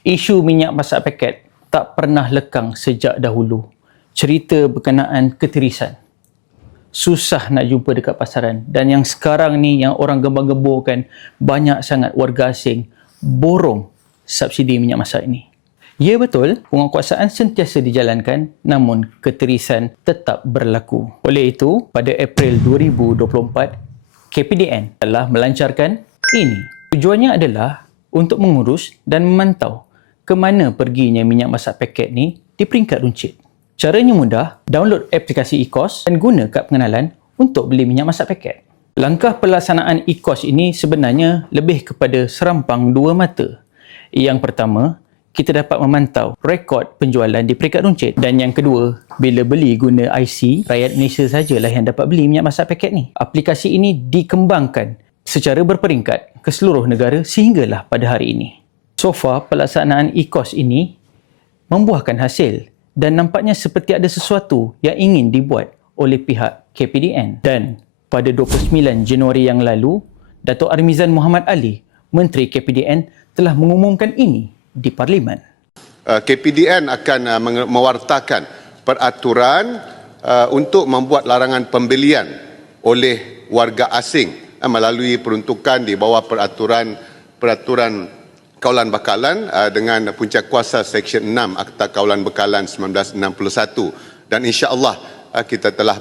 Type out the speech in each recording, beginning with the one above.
Isu minyak masak paket tak pernah lekang sejak dahulu. Cerita berkenaan ketirisan. Susah nak jumpa dekat pasaran. Dan yang sekarang ni yang orang gembar-gemborkan, banyak sangat warga asing borong subsidi minyak masak ini. Ya betul, penguatkuasaan sentiasa dijalankan namun ketirisan tetap berlaku. Oleh itu, pada April 2024, KPDN telah melancarkan ini. Tujuannya adalah untuk mengurus dan memantau ke mana perginya minyak masak paket ni di peringkat runcit. Caranya mudah, download aplikasi eCOS dan guna kad pengenalan untuk beli minyak masak paket. Langkah pelaksanaan eCOS ini sebenarnya lebih kepada serampang dua mata. Yang pertama, kita dapat memantau rekod penjualan di peringkat runcit. Dan yang kedua, bila beli guna IC, rakyat Malaysia sajalah yang dapat beli minyak masak paket ni. Aplikasi ini dikembangkan secara berperingkat ke seluruh negara sehinggalah pada hari ini. So far, pelaksanaan eCOS ini membuahkan hasil dan nampaknya seperti ada sesuatu yang ingin dibuat oleh pihak KPDN. Dan pada 29 Januari yang lalu, Datuk Armizan Muhammad Ali, Menteri KPDN, telah mengumumkan ini di Parlimen. KPDN akan mewartakan peraturan untuk membuat larangan pembelian oleh warga asing melalui peruntukan di bawah peraturan Kawalan Bakalan dengan punca kuasa Seksyen 6 Akta Kawalan Bakalan 1961, dan insya-Allah kita telah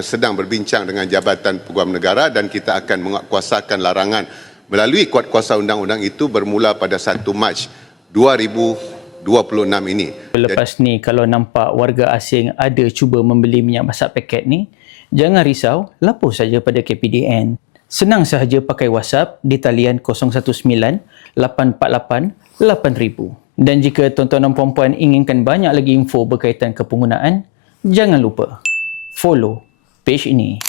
sedang berbincang dengan Jabatan Peguam Negara dan kita akan menguatkuasakan larangan melalui kuatkuasa undang-undang itu bermula pada 1 Mac 2026 ini. Lepas ni kalau nampak warga asing ada cuba membeli minyak masak paket ni, jangan risau, lapor saja pada KPDN. Senang sahaja pakai WhatsApp di talian 019-848-8000. Dan jika tuan-tuan dan puan-puan inginkan banyak lagi info berkaitan ke penggunaan, jangan lupa follow page ini.